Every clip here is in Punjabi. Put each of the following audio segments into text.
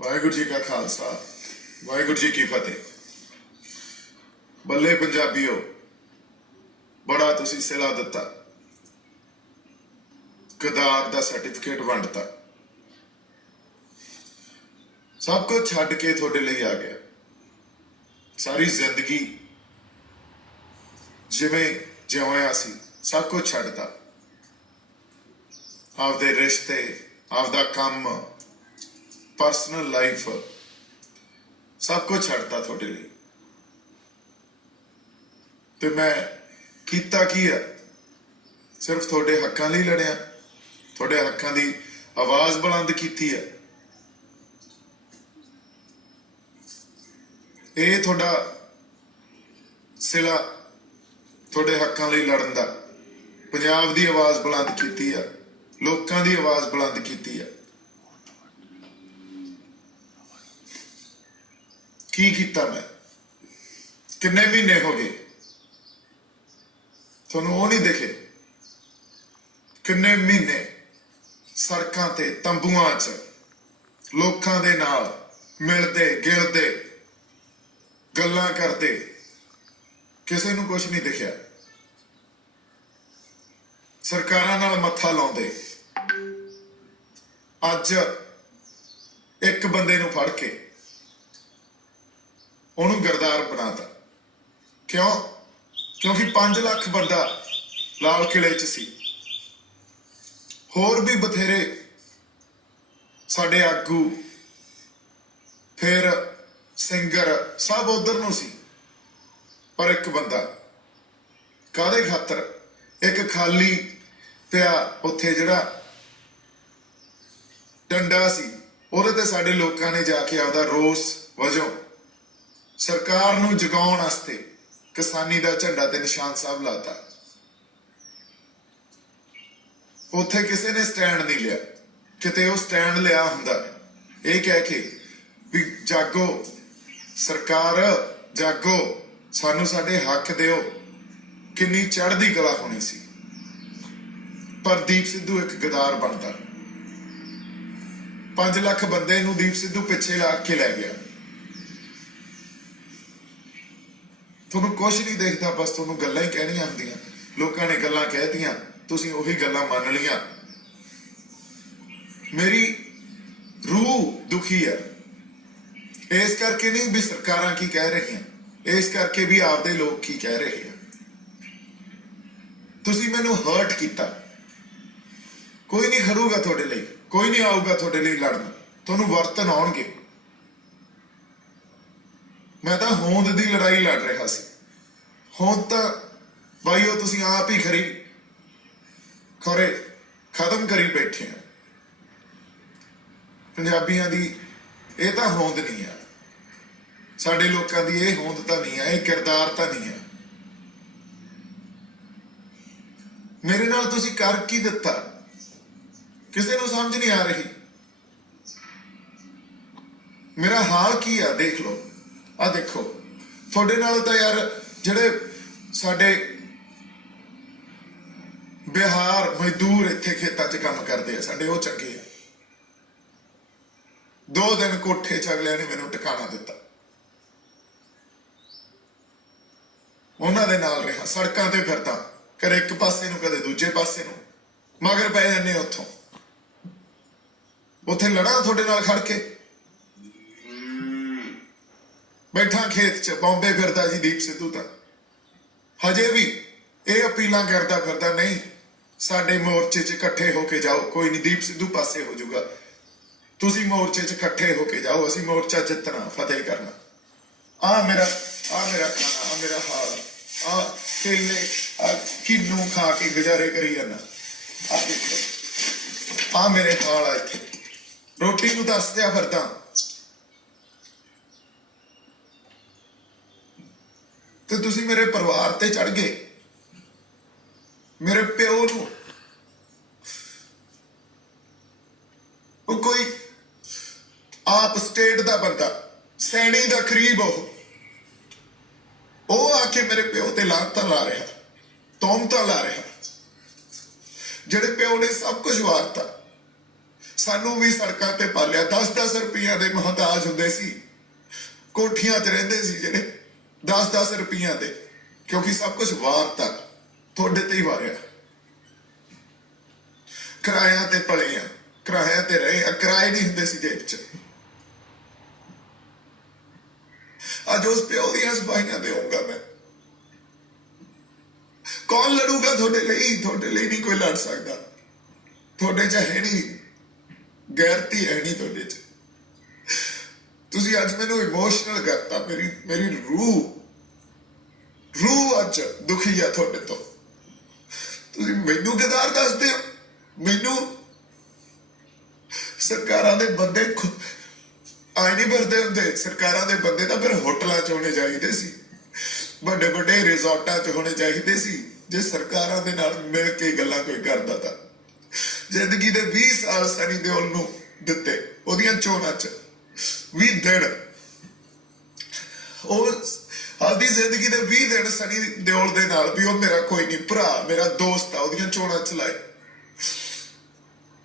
ਵਾਹਿਗੁਰੂ ਜੀ ਕਾ ਖਾਲਸਾ ਵਾਹਿਗੁਰੂ ਜੀ ਕੀ ਫਤਿਹ। ਬੱਲੇ ਪੰਜਾਬੀਓ, ਬੜਾ ਤੁਸੀਂ ਸਿਲਾ ਦਿੱਤਾ, ਗਦਾਰ ਦਾ ਸਰਟੀਫਿਕੇਟ ਵੰਡਤਾ, ਸਭ ਕੁਝ ਛੱਡ ਕੇ ਤੁਹਾਡੇ ਲਈ ਆ ਗਿਆ। ਸਾਰੀ ਜ਼ਿੰਦਗੀ ਜਿਵੇਂ ਜਿਉਇਆ ਸੀ ਸਭ ਕੁਝ ਛੱਡਤਾ, ਆਪਦੇ ਰਿਸ਼ਤੇ, ਆਪਦਾ ਕੰਮ, ਪਰਸਨਲ ਲਾਈਫ, ਸਭ ਕੁਝ ਛੱਡਤਾ ਤੁਹਾਡੇ ਲਈ। ਤੇ ਮੈਂ ਕੀਤਾ ਕੀ ਆ? ਸਿਰਫ ਤੁਹਾਡੇ ਹੱਕਾਂ ਲਈ ਲੜਿਆ, ਤੁਹਾਡੇ ਹੱਕਾਂ ਦੀ ਆਵਾਜ਼ ਬੁਲੰਦ ਕੀਤੀ ਹੈ। ਇਹ ਤੁਹਾਡਾ ਸਿਲਾ, ਤੁਹਾਡੇ ਹੱਕਾਂ ਲਈ ਲੜਨ ਦਾ। ਪੰਜਾਬ ਦੀ ਆਵਾਜ਼ ਬੁਲੰਦ ਕੀਤੀ ਆ, ਲੋਕਾਂ ਦੀ ਆਵਾਜ਼ ਬੁਲੰਦ ਕੀਤੀ ਆ। ਕੀ ਕੀਤਾ ਮੈਂ? ਕਿੰਨੇ ਮਹੀਨੇ ਹੋ ਗਏ ਤੁਹਾਨੂੰ ਉਹ ਨਹੀਂ ਦਿਖੇ? ਕਿੰਨੇ ਮਹੀਨੇ ਸੜਕਾਂ ਤੇ, ਤੰਬੂਆਂ 'ਚ ਲੋਕਾਂ ਦੇ ਨਾਲ ਮਿਲਦੇ ਗਿਲਦੇ, ਗੱਲਾਂ ਕਰਦੇ, ਕਿਸੇ ਨੂੰ ਕੁਝ ਨਹੀਂ ਦਿਖਿਆ। ਸਰਕਾਰਾਂ ਨਾਲ ਮੱਥਾ ਲਾਉਂਦੇ। ਅੱਜ ਇੱਕ ਬੰਦੇ ਨੂੰ ਫੜ ਕੇ ਉਹਨੂੰ ਗਰਦਾਰ ਬਣਾਤਾ। ਕਿਉਂ? ਕਿਉਂਕਿ 5 ਲੱਖ ਬੰਦਾ ਲਾਲ ਕਿਲੇ 'ਚ ਸੀ। ਹੋਰ ਵੀ ਬਥੇਰੇ ਸਾਡੇ ਆਗੂ, ਫਿਰ ਸਿੰਗਰ, ਸਭ ਉਧਰ ਨੂੰ ਸੀ। ਪਰ ਇੱਕ ਬੰਦਾ, ਕਾਹਦੇ ਖਾਤਰ? ਇੱਕ ਖਾਲੀ ਪਿਆ ਉੱਥੇ ਜਿਹੜਾ ਡੰਡਾ ਸੀ, ਉਹਦੇ ਤੇ ਸਾਡੇ ਲੋਕਾਂ ਨੇ ਜਾ ਕੇ ਆਪਦਾ ਰੋਸ ਵਜੋਂ ਸਰਕਾਰ ਨੂੰ ਜਗਾਉਣ ਵਾਸਤੇ ਕਿਸਾਨੀ ਦਾ ਝੰਡਾ ਤੇ ਨਿਸ਼ਾਨ ਸਾਹਿਬ ਲਾਤਾ। ਉੱਥੇ ਕਿਸੇ ਨੇ ਸਟੈਂਡ ਨਹੀਂ ਲਿਆ। ਕਿਤੇ ਉਹ ਸਟੈਂਡ ਲਿਆ ਹੁੰਦਾ ਇਹ ਕਹਿ ਕੇ ਵੀ ਜਾਗੋ ਸਰਕਾਰ, ਜਾਗੋ, ਸਾਨੂੰ ਸਾਡੇ ਹੱਕ ਦਿਓ, ਕਿੰਨੀ ਚੜ੍ਹਦੀ ਕਲਾ ਹੋਣੀ ਸੀ। ਪਰ ਦੀਪ ਸਿੱਧੂ ਇੱਕ ਗਦਾਰ ਬਣਦਾ। 5 ਲੱਖ ਬੰਦੇ ਨੂੰ ਦੀਪ ਸਿੱਧੂ ਪਿੱਛੇ ਲਾ ਕੇ ਲੈ ਗਿਆ। ਤੁਹਾਨੂੰ ਕੁਛ ਨਹੀਂ ਦੇਖਦਾ, ਬਸ ਤੁਹਾਨੂੰ ਗੱਲਾਂ ਹੀ ਕਹਿਣੀਆਂ ਹੁੰਦੀਆਂ। ਲੋਕਾਂ ਨੇ ਗੱਲਾਂ ਕਹਿਤੀਆਂ, ਤੁਸੀਂ ਉਹੀ ਗੱਲਾਂ ਮੰਨ ਲਈਆਂ। ਮੇਰੀ ਰੂਹ ਦੁਖੀ ਹੈ। ਇਸ ਕਰਕੇ ਨਹੀਂ ਵੀ ਸਰਕਾਰਾਂ ਕੀ ਕਹਿ ਰਹੀਆਂ, ਇਸ ਕਰਕੇ ਵੀ ਆਪਦੇ ਲੋਕ ਕੀ ਕਹਿ ਰਹੇ ਆ। ਤੁਸੀਂ ਮੈਨੂੰ ਹਰਟ ਕੀਤਾ। ਕੋਈ ਨਹੀਂ ਖੜੂਗਾ ਤੁਹਾਡੇ ਲਈ, ਕੋਈ ਨਹੀਂ ਆਊਗਾ ਤੁਹਾਡੇ ਲਈ ਲੜਨ। ਤੁਹਾਨੂੰ ਵਰਤਨ ਆਉਣਗੇ। ਮੈਂ ਤਾਂ ਹੋਂਦ ਦੀ ਲੜਾਈ ਲੜ ਰਿਹਾ ਸੀ। ਹੋਂਦ ਤਾਂ ਬਾਈਓ ਤੁਸੀਂ ਆਪ ਹੀ ਖਰੇ ਖਤਮ ਕਰੀ ਬੈਠੇ ਆ। ਪੰਜਾਬੀਆਂ ਦੀ ਇਹ ਤਾਂ ਹੋਂਦ ਨਹੀਂ ਆ, ਸਾਡੇ ਲੋਕਾਂ ਦੀ ਇਹ ਹੋਂਦ ਤਾਂ ਨਹੀਂ ਆ, ਇਹ ਕਿਰਦਾਰ ਤਾਂ ਨਹੀਂ ਆ। ਮੇਰੇ ਨਾਲ ਤੁਸੀਂ ਕਰ ਕੀ ਦਿੱਤਾ? ਕਿਸੇ ਨੂੰ ਸਮਝ ਨਹੀਂ ਆ ਰਹੀ। ਮੇਰਾ ਹਾਲ ਕੀ ਆ? ਦੇਖ ਲਓ, ਆ ਦੇਖੋ। ਤੁਹਾਡੇ ਨਾਲ ਤਾਂ ਯਾਰ ਜਿਹੜੇ ਸਾਡੇ ਬਿਹਾਰ ਮਜ਼ਦੂਰ ਇੱਥੇ ਖੇਤਾਂ 'ਚ ਕੰਮ ਕਰਦੇ ਆ, ਸਾਡੇ ਉਹ ਚੰਗੇ ਆ। 2 ਦਿਨ ਕੋਠੇ 'ਚ ਅਗਲਿਆਂ ਨੇ ਮੈਨੂੰ ਟਿਕਾਣਾ ਦਿੱਤਾ। ਉਹਨਾਂ ਦੇ ਨਾਲ ਰਿਹਾ, ਸੜਕਾਂ ਤੇ ਫਿਰਦਾ, ਕਦੇ ਇੱਕ ਪਾਸੇ ਨੂੰ ਕਦੇ ਦੂਜੇ ਪਾਸੇ ਨੂੰ, ਮਗਰ ਪੈ ਜਾਂਦੇ ਉੱਥੋਂ। ਉੱਥੇ ਲੜਾ ਤੁਹਾਡੇ ਨਾਲ ਖੜ ਕੇ। ਬੈਠਾ ਖੇਤ 'ਚ, ਬੰਬੇ ਫਿਰਦਾ ਜੀ ਦੀਪ ਸਿੱਧੂ ਤਾਂ ਹਜੇ ਵੀ ਇਹ ਅਪੀਲਾਂ ਕਰਦਾ ਫਿਰਦਾ, ਨਹੀਂ ਸਾਡੇ ਮੋਰਚੇ 'ਚ ਇਕੱਠੇ ਹੋ ਕੇ ਜਾਓ, ਕੋਈ ਨਹੀਂ ਦੀਪ ਸਿੱਧੂ ਪਾਸੇ ਹੋ ਜਾਊਗਾ, ਤੁਸੀਂ ਮੋਰਚੇ 'ਚ ਇਕੱਠੇ ਹੋ ਕੇ ਜਾਓ, ਅਸੀਂ ਮੋਰਚਾ ਜਿੱਤਣਾ, ਫਤਿਹ ਕਰਨਾ। ਆ ਮੇਰਾ ਖਾਣਾ, ਆ ਮੇਰਾ ਹਾਲ, ਆ ਕੇਲੇ, ਆ ਕਿੰਨੂ ਖਾ ਕੇ ਗੁਜ਼ਾਰੇ ਕਰੀ ਜਾਂਦਾ। ਆ ਦੇਖੋ, ਆ ਮੇਰੇ ਹਾਲ ਆ। ਇੱਥੇ ਰੋਟੀ ਨੂੰ ਦੱਸ ਦਿਆ ਫਿਰਦਾ। ਤੇ ਤੁਸੀਂ ਮੇਰੇ ਪਰਿਵਾਰ ਤੇ ਚੜ ਗਏ, ਮੇਰੇ ਪਿਓ ਨੂੰ। ਉਹ ਕੋਈ ਆਪ ਸਟੇਟ ਦਾ ਬੰਦਾ, ਸੈਣੀ ਦਾ ਕਰੀਬ, ਉਹ ਆ ਕੇ ਮੇਰੇ ਪਿਓ ਤੇ ਲਾਂਤਾਂ ਲਾ ਰਿਹਾ, ਤੌਮਤਾਂ ਲਾ ਰਿਹਾ। ਜਿਹੜੇ ਪਿਓ ਨੇ ਸਭ ਕੁਝ ਵਾਰਤਾ, ਸਾਨੂੰ ਵੀ ਸੜਕਾਂ ਤੇ ਪਾਲਿਆ। 10-10 ਰੁਪਈਆਂ ਦੇ ਮੁਹਤਾਜ ਹੁੰਦੇ ਸੀ, ਕੋਠੀਆਂ 'ਚ ਰਹਿੰਦੇ ਸੀ ਜਿਹੜੇ 10-10 ਰੁਪਈਆਂ ਦੇ, ਕਿਉਂਕਿ ਸਭ ਕੁਝ ਵਾਰਤਾ ਤੁਹਾਡੇ ਤੇ ਹੀ ਵਾਰਿਆ। ਕਿਰਾਇਆਂ ਤੇ ਪਲੇ ਆ, ਕਿਰਾਇਆਂ ਤੇ ਰਹੇ ਆ, ਕਿਰਾਏ ਨਹੀਂ ਹੁੰਦੇ ਸੀ ਜੇਬ 'ਚ। ਅੱਜ ਉਸ ਪਿਓ ਦੀਆਂ ਸਫਾਈਆਂ ਦੇਊਂਗਾ ਮੈਂ। ਕੌਣ ਲੜੂਗਾ ਤੁਹਾਡੇ ਲਈ? ਤੁਹਾਡੇ ਲਈ ਨਹੀਂ ਕੋਈ ਲੜ ਸਕਦਾ। ਤੁਹਾਡੇ 'ਚ ਹੈ ਨਹੀਂ, ਗੈਰਤੀ ਹੈ ਨਹੀਂ ਤੁਹਾਡੇ 'ਚ। ਤੁਸੀਂ ਅੱਜ ਮੈਨੂੰ ਇਮੋਸ਼ਨਲ ਕਰਤਾ। ਮੇਰੀ ਰੂਹ ਅੱਜ ਦੁਖੀ ਆ ਤੁਹਾਡੇ ਤੋਂ। ਤੁਸੀਂ ਮੈਨੂੰ ਗਦਾਰ ਦੱਸਦੇ ਹੋ। ਮੈਨੂੰ ਸਰਕਾਰਾਂ ਦੇ ਬੰਦੇ ਆਏ ਨਹੀਂ ਭਰਦੇ ਹੁੰਦੇ। ਸਰਕਾਰਾਂ ਦੇ ਬੰਦੇ ਤਾਂ ਫਿਰ ਹੋਟਲਾਂ 'ਚ ਹੋਣੇ ਚਾਹੀਦੇ ਸੀ, ਵੱਡੇ ਵੱਡੇ ਰਿਜ਼ੋਰਟਾਂ 'ਚ ਹੋਣੇ ਚਾਹੀਦੇ ਸੀ। ਜੇ ਸਰਕਾਰਾਂ ਦੇ ਨਾਲ ਮਿਲ ਕੇ ਗੱਲਾਂ ਕੋਈ ਕਰਦਾ ਤਾਂ ਜ਼ਿੰਦਗੀ ਦੇ 20 ਸਾਲ ਸਨੀ ਦਿਓਲ ਨੂੰ ਦਿੱਤੇ ਉਹਦੀਆਂ ਚੋਣਾਂ 'ਚ 20 ਦਿਨ। ਉਹ ਆਪਦੀ ਜ਼ਿੰਦਗੀ ਦੇ 20 ਦਿਨ ਸਨੀ ਦਿਓਲ ਦੇ ਨਾਲ ਵੀ ਉਹ ਮੇਰਾ ਕੋਈ ਨਹੀਂ ਭਰਾ, ਮੇਰਾ ਦੋਸਤ ਆ, ਉਹਦੀਆਂ ਚੋਣਾਂ ਚਲਾਏ।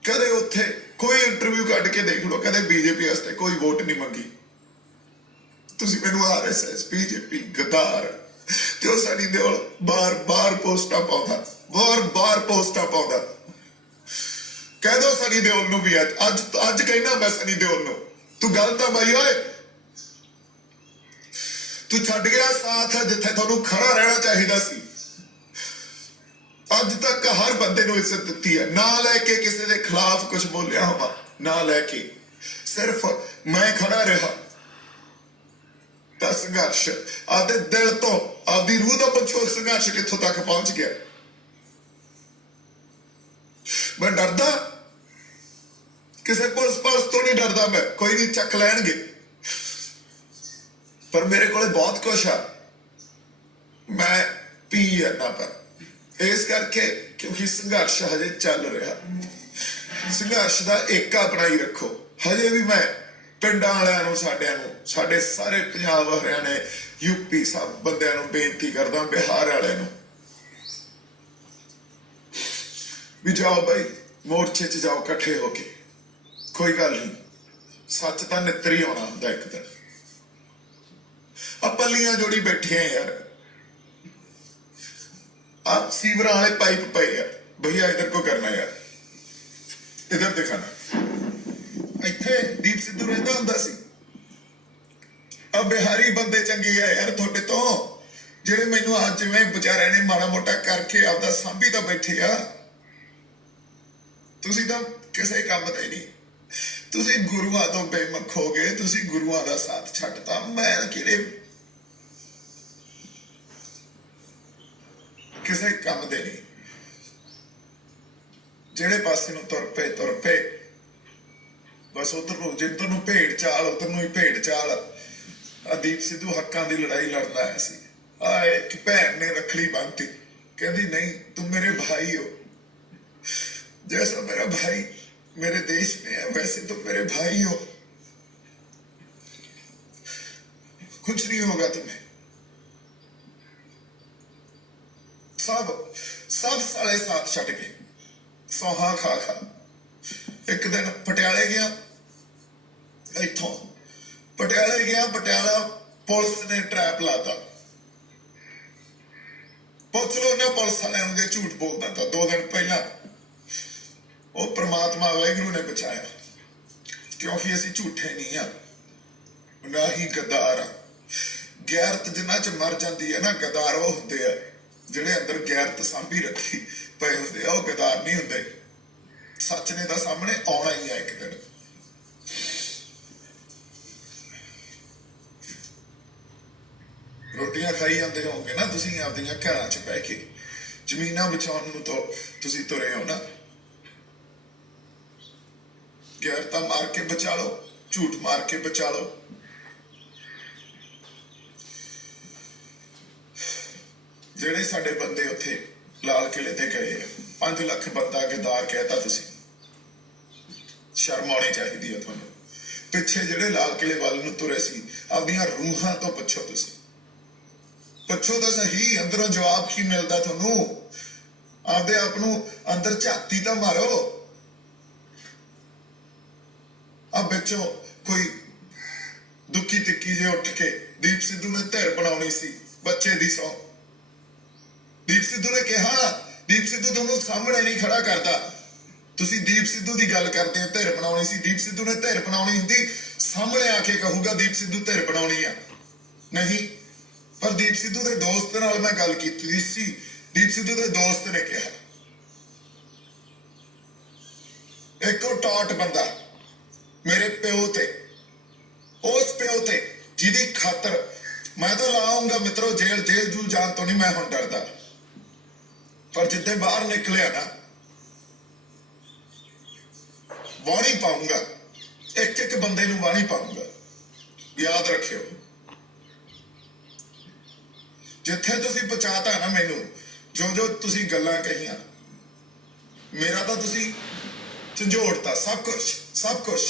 ਕਦੇ ਉੱਥੇ ਕੋਈ ਇੰਟਰਵਿਊ ਕੱਢ ਕੇ ਦੇਖ ਲਓ, ਕਦੇ ਬੀਜੇਪੀ ਵਾਸਤੇ ਕੋਈ ਵੋਟ ਨਹੀਂ ਮੰਗੀ। ਤੁਸੀਂ ਮੈਨੂੰ RSS ਬੀਜੇਪੀ ਗਦਾਰ। ਤੇ ਉਹ ਸਨੀ ਦਿਓਲ ਬਾਰ-ਬਾਰ ਪੋਸਟਾਂ ਪਾਉਂਦਾ, ਬਾਰ-ਬਾਰ ਪੋਸਟਾਂ ਪਾਉਂਦਾ। ਕਹਿ ਦੋ ਸਨੀ ਦਿਓਲ ਨੂੰ ਵੀ ਅੱਜ ਕਹਿਣਾ ਮੈਂ ਸਨੀ ਦਿਓਲ ਨੂੰ, ਤੂੰ ਗਲਤ ਆ ਬਾਈ ਓਏ। ਤੂੰ ਛੱਡ ਗਿਆ ਸਾਥ ਜਿੱਥੇ ਤੁਹਾਨੂੰ ਖੜਾ ਰਹਿਣਾ ਚਾਹੀਦਾ ਸੀ। ਅੱਜ ਤੱਕ ਹਰ ਬੰਦੇ ਨੂੰ ਇੱਜ਼ਤ ਦਿੱਤੀ ਹੈ, ਨਾ ਲੈ ਕੇ ਕਿਸੇ ਦੇ ਖਿਲਾਫ ਕੁਝ ਬੋਲਿਆ ਹੋਵਾ, ਨਾ ਲੈ ਕੇ ਸਿਰਫ ਮੈਂ ਖੜਾ ਰਿਹਾ। ਤਾਂ ਸੰਘਰਸ਼ ਆਪਦੇ ਦਿਲ ਤੋਂ, ਆਪਦੀ ਰੂਹ ਤੋਂ ਪੁੱਛੋ ਸੰਘਰਸ਼ ਕਿੱਥੋਂ ਤੱਕ ਪਹੁੰਚ ਗਿਆ। ਮੈਂ ਡਰਦਾ ਕਿਸੇ ਪੁਲਿਸ ਤੋਂ ਨਹੀਂ ਡਰਦਾ ਮੈਂ, ਕੋਈ ਨਹੀਂ ਚੱਕ ਲੈਣਗੇ। ਪਰ ਮੇਰੇ ਕੋਲੇ ਬਹੁਤ ਕੁਛ ਆ, ਮੈਂ ਪੀ ਜਾਂਦਾ ਪਰ ਇਸ ਕਰਕੇ ਕਿਉਂਕਿ ਸੰਘਰਸ਼ ਹਜੇ ਚੱਲ ਰਿਹਾ। ਸੰਘਰਸ਼ ਦਾ ਏਕਾ ਬਣਾਈ ਰੱਖੋ। ਹਜੇ ਵੀ ਮੈਂ ਪਿੰਡਾਂ ਵਾਲਿਆਂ ਨੂੰ, ਸਾਡਿਆਂ ਨੂੰ, ਸਾਡੇ ਸਾਰੇ ਪੰਜਾਬ, ਹਰਿਆਣੇ, UP ਸਭ ਬੰਦਿਆਂ ਨੂੰ ਬੇਨਤੀ ਕਰਦਾ, ਬਿਹਾਰ ਵਾਲਿਆਂ ਨੂੰ ਵੀ ਜਾਓ ਬਾਈ, ਮੋਰਚੇ 'ਚ ਜਾਓ ਇਕੱਠੇ ਹੋ ਕੇ। ਕੋਈ ਗੱਲ ਨਹੀਂ, ਸੱਚ ਤਾਂ ਨਿੱਤਰ ਹੀ ਆਉਣਾ ਹੁੰਦਾ ਇੱਕ ਦਿਨ। ਆ ਪੱਲੀਆਂ ਜੋੜੀ ਬੈਠੇ ਆ ਯਾਰ, आप सीवरा वाले पाइप पे यार, भैया इधर को करना यार, इधर दिखाना। इत्थे दीप सिद्धू रहंदा हुंदा सी। अब बिहारी बंदे चंगे आ यार थोड़े तो, जेड़े मैनू आज जिवें बेचारे ने माड़ा मोटा करके आपदा सांभी तो बैठे आ। तुसी तो किसी काम दे नहीं, तुसी गुरुआं तो बेमुख हो गए, तुसी गुरुआं दा साथ छड्डता। मैं किहड़े ਕਿਸੇ ਕੰਮ ਦੇ ਨਹੀਂ। ਜਿਹੜੇ ਪਾਸੇ ਨੂੰ ਤੁਰ ਪਏ ਬਸ ਉਧਰ ਨੂੰ, ਜਿੱਧਰ ਨੂੰ ਭੇਡ ਚਾਲ ਉਧਰ ਨੂੰ ਹੀ ਭੇਡ ਚਾਲ। ਦੀਪ ਸਿੱਧੂ ਹੱਕਾਂ ਦੀ ਲੜਾਈ ਲੜਨ ਆਇਆ ਸੀ। ਇੱਕ ਭੈਣ ਨੇ ਰੱਖੜੀ ਬੰਨ੍ਹਤੀ, ਕਹਿੰਦੀ ਨਹੀਂ तुम मेरे भाई हो, जैसा मेरा भाई मेरे देश में है वैसे तुम मेरे भाई हो, कुछ नहीं होगा तुम्हें। सब साले साथ छड़ के सौहा खा एक दिन पटियाले गया, इथों पटियाले गया, पटियाला पुलिस ने ट्रैप लाता। पुछ लो ना पुलिस वाले जे झूठ बोलता था 2 दिन पहला, वो परमात्मा वाहिगुरू ने बचाया, क्योंकि असी झूठे नहीं हाँ, ना ही गद्दार हाँ। गैरत जिन्हां च मर जाती है ना, गद्दार वो होंदे आ ਜਿਹੜੇ ਅੰਦਰ ਗੈਰਤ ਸਾਂਭੀ ਰੱਖੀ ਪਏ ਹੁੰਦੇ ਆ, ਉਹ ਗਦਾਰ ਨਹੀਂ ਹੁੰਦੇ। ਸੱਚ ਨੇ ਤਾਂ ਸਾਹਮਣੇ ਆਉਣਾ ਹੀ ਆ ਇੱਕ ਦਿਨ। ਰੋਟੀਆਂ ਖਾਈ ਜਾਂਦੇ ਹੋਗੇ ਨਾ ਤੁਸੀਂ ਆਪਦੀਆਂ ਘਰਾਂ 'ਚ ਬਹਿ ਕੇ, ਜ਼ਮੀਨਾਂ ਬਚਾਉਣ ਨੂੰ ਤਾਂ ਤੁਸੀਂ ਤੁਰੇ ਹੋ ਨਾ। ਗੈਰਤਾਂ ਮਾਰ ਕੇ ਬਚਾ ਲਓ, ਝੂਠ ਮਾਰ ਕੇ ਬਚਾ ਲਓ। ਜਿਹੜੇ ਸਾਡੇ ਬੰਦੇ ਉੱਥੇ ਲਾਲ ਕਿਲੇ ਤੇ ਗਏ 5 ਲੱਖ ਬੰਦਾ ਗਦਾਰ ਕਹਿਤਾ ਤੁਸੀਂ, ਸ਼ਰਮ ਆਉਣੀ ਚਾਹੀਦੀ ਹੈ ਤੁਹਾਨੂੰ। ਪਿੱਛੇ ਜਿਹੜੇ ਲਾਲ ਕਿਲੇ ਵੱਲ ਨੂੰ ਤੁਰੇ ਸੀ, ਆਪਦੀਆਂ ਰੂਹਾਂ ਤੋਂ ਪੁੱਛੋ, ਤੁਸੀਂ ਪੁੱਛੋ ਤਾਂ ਸਹੀ, ਅੰਦਰੋਂ ਜਵਾਬ ਕੀ ਮਿਲਦਾ ਤੁਹਾਨੂੰ। ਆਪਦੇ ਆਪ ਨੂੰ ਅੰਦਰ ਝਾਤੀ ਤਾਂ ਮਾਰੋ। ਆ ਵਿੱਚੋਂ ਕੋਈ ਦੁੱਖੀ ਤਿੱਕੀ ਜੇ ਉੱਠ ਕੇ ਦੀਪ ਸਿੱਧੂ ਨੇ ਧਿਰ ਬਣਾਉਣੀ ਸੀ ਬੱਚੇ ਦੀ ਸੌ। ਦੀਪ ਸਿੱਧੂ ਨੇ ਕਿਹਾ ਦੀਪ ਸਿੱਧੂ ਤੁਹਾਨੂੰ ਸਾਹਮਣੇ ਨਹੀਂ ਖੜਾ ਕਰਦਾ। ਤੁਸੀਂ ਦੀਪ ਸਿੱਧੂ ਦੀ ਗੱਲ ਕਰਦੇ ਹੋ ਧਿਰ ਬਣਾਉਣੀ ਸੀ। ਦੀਪ ਸਿੱਧੂ ਨੇ ਧਿਰ ਬਣਾਉਣੀ ਹੁੰਦੀ ਸਾਹਮਣੇ ਆ ਕੇ ਕਹੂਗਾ ਦੀਪ ਸਿੱਧੂ ਧਿਰ ਬਣਾਉਣੀ ਆ। ਨਹੀਂ, ਪਰ ਦੀਪ ਸਿੱਧੂ ਦੇ ਦੋਸਤ ਨਾਲ ਮੈਂ ਗੱਲ ਕੀਤੀ ਸੀ। ਦੀਪ ਸਿੱਧੂ ਦੇ ਦੋਸਤ ਨੇ ਕਿਹਾ ਇੱਕੋ ਟੌਟ ਬੰਦਾ ਮੇਰੇ ਪਿਓ ਤੇ, ਉਸ ਪਿਓ ਤੇ ਜਿਹਦੀ ਖਾਤਰ ਮੈਂ ਤਾਂ ਲਾਉਂਗਾ ਮਿੱਤਰੋ ਜੇਲ੍ਹ ਜੂਲ ਜਾਣ ਤੋਂ ਨਹੀਂ ਮੈਂ ਹੁਣ ਡਰਦਾ। ਪਰ ਜਿੱਦੇ ਬਾਹਰ ਨਿਕਲਿਆ ਨਾ ਵਾਣੀ ਪਾਉਂਗਾ, ਇੱਕ ਇੱਕ ਬੰਦੇ ਨੂੰ ਵਾਣੀ ਪਾਉਂਗਾ। ਯਾਦ ਰੱਖਿਓ, ਜਿੱਥੇ ਤੁਸੀਂ ਪਹੁੰਚਾਤਾ ਨਾ ਮੈਨੂੰ, ਜੋ ਤੁਸੀਂ ਗੱਲਾਂ ਕਹੀਆਂ, ਮੇਰਾ ਤਾਂ ਤੁਸੀਂ ਝੰਜੋੜਤਾ ਸਭ ਕੁਝ।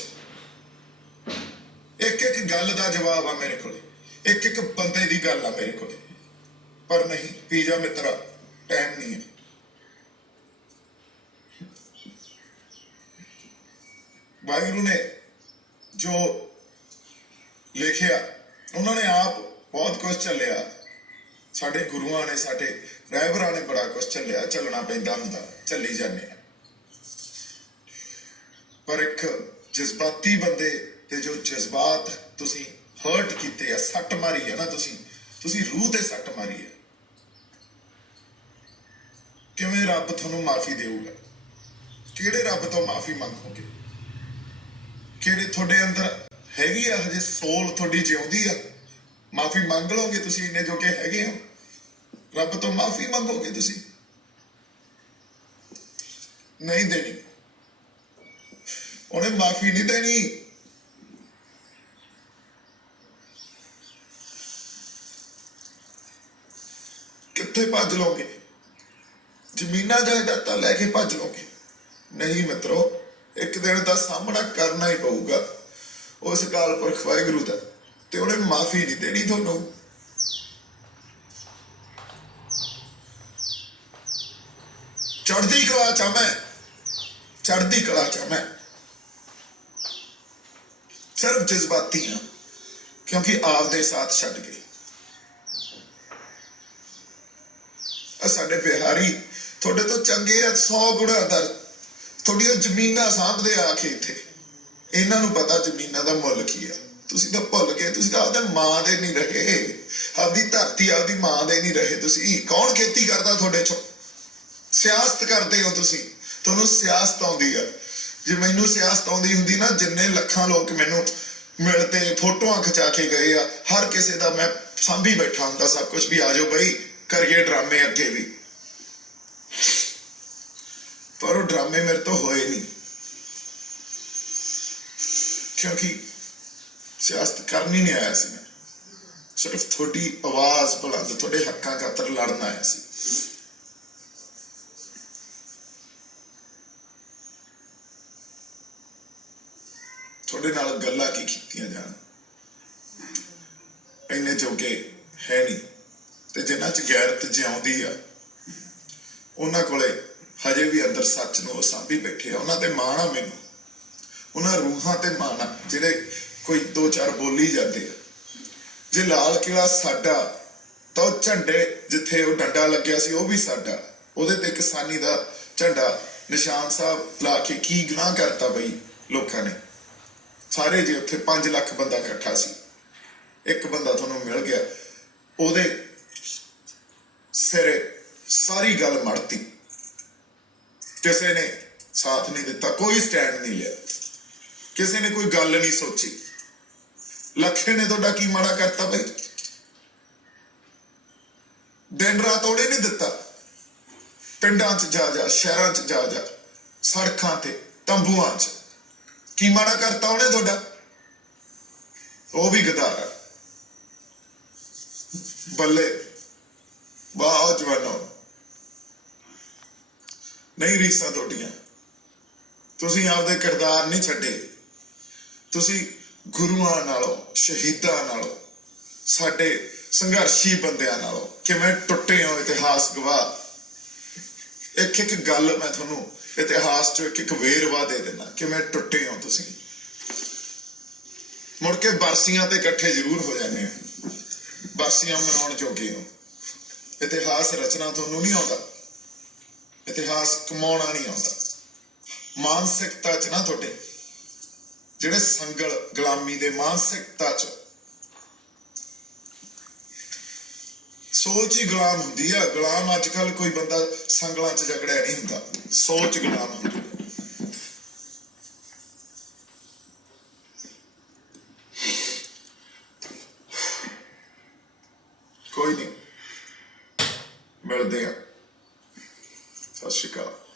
ਇੱਕ ਇੱਕ ਗੱਲ ਦਾ ਜਵਾਬ ਆ ਮੇਰੇ ਕੋਲ, ਇੱਕ ਇੱਕ ਬੰਦੇ ਦੀ ਗੱਲ ਆ ਮੇਰੇ ਕੋਲ। ਪਰ ਨਹੀਂ ਪੀਜਾ ਮਿੱਤਰਾ, ਟਾਈਮ ਨਹੀਂ ਹੈ। ਵਾਹਿਗੁਰੂ ਨੇ ਜੋ ਲਿਖਿਆ, ਉਹਨਾਂ ਨੇ ਆਪ ਬਹੁਤ ਕੁਝ ਚੱਲਿਆ। ਸਾਡੇ ਗੁਰੂਆਂ ਨੇ, ਸਾਡੇ ਰਹਿਬਰਾਂ ਨੇ ਬੜਾ ਕੁਝ ਚੱਲਿਆ। ਚੱਲਣਾ ਪੈਂਦਾ ਹੁੰਦਾ, ਚੱਲੀ ਜਾਂਦੇ ਆ। ਪਰ ਇੱਕ ਜਜ਼ਬਾਤੀ ਬੰਦੇ ਤੇ ਜੋ ਜਜ਼ਬਾਤ ਤੁਸੀਂ ਹਰਟ ਕੀਤੇ ਆ, ਸੱਟ ਮਾਰੀ ਆ ਨਾ, ਤੁਸੀਂ ਰੂਹ ਤੇ ਸੱਟ ਮਾਰੀ ਆ। ਕਿਵੇਂ ਰੱਬ ਤੁਹਾਨੂੰ ਮਾਫੀ ਦੇਊਗਾ? ਕਿਹੜੇ ਰੱਬ ਤੋਂ ਮਾਫੀ ਮੰਗੋਗੇ? ਕਿਹੜੇ ਤੁਹਾਡੇ ਅੰਦਰ ਹੈਗੀ ਆ ਹਜੇ ਸੋਲ ਤੁਹਾਡੀ ਜਿਉਂਦੀ ਆ? ਮਾਫੀ ਮੰਗ ਲਓਗੇ ਤੁਸੀਂ? ਇੰਨੇ ਜੋਗੇ ਹੈਗੇ ਹੋ? ਰੱਬ ਤੋਂ ਮਾਫੀ ਮੰਗੋਗੇ ਤੁਸੀਂ? ਨਹੀਂ ਦੇਣੀ, ਉਹਨੇ ਮਾਫੀ ਨਹੀਂ ਦੇਣੀ। ਕਿੱਥੇ ਭੱਜ ਲਓਗੇ? ਜ਼ਮੀਨਾਂ ਜਾਇਦਾਦਾਂ ਲੈ ਕੇ ਭੱਜ ਲਓਗੇ? ਨਹੀਂ ਮਿੱਤਰੋ, ਇੱਕ ਦਿਨ ਦਾ ਸਾਹਮਣਾ ਕਰਨਾ ਹੀ ਪਊਗਾ ਉਸ ਅਕਾਲ ਪੁਰਖ ਵਾਹਿਗੁਰੂ ਦਾ, ਤੇ ਉਹਨੇ ਮਾਫੀ ਨਹੀਂ ਦੇਣੀ ਤੁਹਾਨੂੰ। ਚੜ੍ਹਦੀ ਕਲਾ ਚ ਮੈਂ, ਚੜ੍ਹਦੀ ਕਲਾ ਚ ਮੈਂ ਸਿਰਫ ਜਜ਼ਬਾਤੀ ਹਾਂ, ਕਿਉਂਕਿ ਆਪਦੇ ਸਾਥ ਛੱਡ ਗਏ। ਸਾਡੇ ਬਿਹਾਰੀ ਤੁਹਾਡੇ ਤੋਂ ਚੰਗੇ ਆ 100 ਗੁਣਾ ਦਰ। ਤੁਹਾਡੀਆਂ ਜ਼ਮੀਨਾਂ ਸਾਂਭਦੇ ਆ ਕੇ ਇੱਥੇ, ਇਹਨਾਂ ਨੂੰ ਪਤਾ ਜ਼ਮੀਨਾਂ ਦਾ ਮੁੱਲ ਕੀ ਆ। ਤੁਸੀਂ ਤਾਂ ਭੁੱਲ ਗਏ, ਤੁਸੀਂ ਤਾਂ ਆਪਦੇ ਮਾਂ ਦੇ ਨਹੀਂ ਰਹੇ, ਆਪਦੀ ਧਰਤੀ ਆਪਦੀ ਮਾਂ ਦੇ ਨਹੀਂ ਰਹੇ। ਤੁਸੀਂ ਕੌਣ ਖੇਤੀ ਕਰਦਾ ਤੁਹਾਡੇ ਚੋਂ? ਸਿਆਸਤ ਕਰਦੇ ਹੋ ਤੁਸੀਂ, ਤੁਹਾਨੂੰ ਸਿਆਸਤ ਆਉਂਦੀ ਆ। ਜੇ ਮੈਨੂੰ ਸਿਆਸਤ ਆਉਂਦੀ ਹੁੰਦੀ ਨਾ, ਜਿੰਨੇ ਲੱਖਾਂ ਲੋਕ ਮੈਨੂੰ ਮਿਲਦੇ ਫੋਟੋਆਂ ਖਿਚਾ ਕੇ ਗਏ ਆ, ਹਰ ਕਿਸੇ ਦਾ ਮੈਂ ਸਾਂਭੀ ਬੈਠਾ ਹੁੰਦਾ ਸਭ ਕੁਝ ਵੀ। ਆ ਜਾਓ ਬਈ ਕਰੀਏ ਡਰਾਮੇ ਅੱਗੇ ਵੀ। ਪਰ ਉਹ ਡਰਾਮੇ ਮੇਰੇ ਤੋਂ ਹੋਏ ਨਹੀਂ, ਕਿਉਂਕਿ ਸਿਆਸਤ ਕਰਨੀ ਨਹੀਂ ਆਇਆ ਸੀ ਮੈਂ। ਸਿਰਫ ਤੁਹਾਡੀ ਆਵਾਜ਼ ਬੁਲੰਦ, ਤੁਹਾਡੇ ਹੱਕਾਂ ਖਾਤਰ ਲੜਨ ਆਇਆ ਸੀ। ਤੁਹਾਡੇ ਨਾਲ ਗੱਲਾਂ ਕੀ ਕੀਤੀਆਂ ਜਾਣ, ਇੰਨੇ ਜੋਗੇ ਹੈ ਨਹੀਂ। ਤੇ ਜਿਨ੍ਹਾਂ ਚ ਗੈਰਤ ਜਿਉਂਦੀ ਆ, ਉਹਨਾਂ ਕੋਲੇ ਹਜੇ ਵੀ ਅੰਦਰ ਸੱਚ ਨੂੰ ਉਹ ਸਾਂਭੀ ਬੈਠੇ ਆ। ਉਹਨਾਂ ਤੇ ਮਾਣ ਆ ਮੈਨੂੰ, ਉਹਨਾਂ ਰੂਹਾਂ ਤੇ ਮਾਣ ਆ ਜਿਹੜੇ ਕੋਈ 2-4 ਬੋਲੀ ਜਾਂਦੇ ਆ। ਜੇ ਲਾਲ ਕਿਲਾ ਸਾਡਾ, ਤਾਂ ਉਹ ਝੰਡੇ ਜਿੱਥੇ ਉਹ ਡੰਡਾ ਲੱਗਿਆ ਸੀ ਉਹ ਵੀ ਸਾਡਾ। ਉਹਦੇ ਤੇ ਕਿਸਾਨੀ ਦਾ ਝੰਡਾ ਨਿਸ਼ਾਨ ਸਾਹਿਬ ਲਾ ਕੇ ਕੀ ਗੁਨਾਹ ਕਰਤਾ ਬਈ ਲੋਕਾਂ ਨੇ। ਸਾਰੇ ਜੇ ਉੱਥੇ 5 ਲੱਖ ਬੰਦਾ ਇਕੱਠਾ ਸੀ, ਇੱਕ ਬੰਦਾ ਤੁਹਾਨੂੰ ਮਿਲ ਗਿਆ, ਉਹਦੇ ਸਿਰੇ ਸਾਰੀ ਗੱਲ ਮੜਤੀ। ਕਿਸੇ ਨੇ ਸਾਥ ਨਹੀਂ ਦਿੱਤਾ, ਕੋਈ ਸਟੈਂਡ ਨਹੀਂ ਲਿਆ, ਕਿਸੇ ਨੇ ਕੋਈ ਗੱਲ ਨਹੀਂ ਸੋਚੀ। ਲੱਖੇ ਨੇ ਤੁਹਾਡਾ ਕੀ ਮਾੜਾ ਕਰਤਾ ਬਈ? ਦਿਨ ਰਾਤ ਉਹਨੇ ਨਹੀਂ ਦਿੱਤਾ। ਪਿੰਡਾਂ 'ਚ ਜਾ, ਸ਼ਹਿਰਾਂ 'ਚ ਜਾ, ਸੜਕਾਂ ਤੇ, ਤੰਬੂਆਂ 'ਚ ਕੀ ਮਾੜਾ ਕਰਤਾ ਉਹਨੇ ਤੁਹਾਡਾ? ਉਹ ਵੀ ਗਦਾਰ ਆ। ਬੱਲੇ ਵਾਹ ਜਵਾਨੋ, ਨਹੀਂ ਰੀਸਾਂ ਤੁਹਾਡੀਆਂ। ਤੁਸੀਂ ਆਪਦੇ ਕਿਰਦਾਰ ਨਹੀਂ ਛੱਡੇ। ਤੁਸੀਂ ਗੁਰੂਆਂ ਨਾਲੋਂ, ਸ਼ਹੀਦਾਂ ਨਾਲੋਂ, ਸਾਡੇ ਸੰਘਰਸ਼ੀ ਬੰਦਿਆਂ ਨਾਲੋਂ ਕਿਵੇਂ ਟੁੱਟੇ ਹੋ। ਇਤਿਹਾਸ ਗਵਾਹ, ਇੱਕ ਇੱਕ ਗੱਲ ਮੈਂ ਤੁਹਾਨੂੰ ਇਤਿਹਾਸ ਚੋਂ ਇੱਕ ਇੱਕ ਵੇਰਵਾ ਦੇ ਦੇਣਾ, ਕਿਵੇਂ ਟੁੱਟੇ ਹੋ ਤੁਸੀਂ। ਮੁੜ ਕੇ ਬਰਸੀਆਂ ਤੇ ਇਕੱਠੇ ਜ਼ਰੂਰ ਹੋ ਜਾਂਦੇ ਆ, ਬਰਸੀਆਂ ਮਨਾਉਣ ਜੋਗੇ ਹੋ। ਇਤਿਹਾਸ ਰਚਨਾ ਤੁਹਾਨੂੰ ਨਹੀਂ ਆਉਂਦਾ, ਇਤਿਹਾਸ ਕਮਾਉਣਾ ਨਹੀਂ ਆਉਂਦਾ। ਮਾਨਸਿਕਤਾ 'ਚ ਨਾ ਤੁਹਾਡੇ ਜਿਹੜੇ ਸੰਗਲ ਗੁਲਾਮੀ ਦੇ ਮਾਨਸਿਕਤਾ 'ਚ ਸੋਚ ਹੀ ਗੁਲਾਮ ਹੁੰਦੀ ਆ। ਗੁਲਾਮ ਅੱਜ ਕੱਲ ਕੋਈ ਬੰਦਾ ਸੰਗਲਾਂ 'ਚ ਜਕੜਿਆ ਨਹੀਂ ਹੁੰਦਾ, ਸੋਚ ਗੁਲਾਮ ਹੁੰਦੀ ਆ। ਕੋਈ ਨਹੀਂ, ਮਿਲਦੇ ਆ।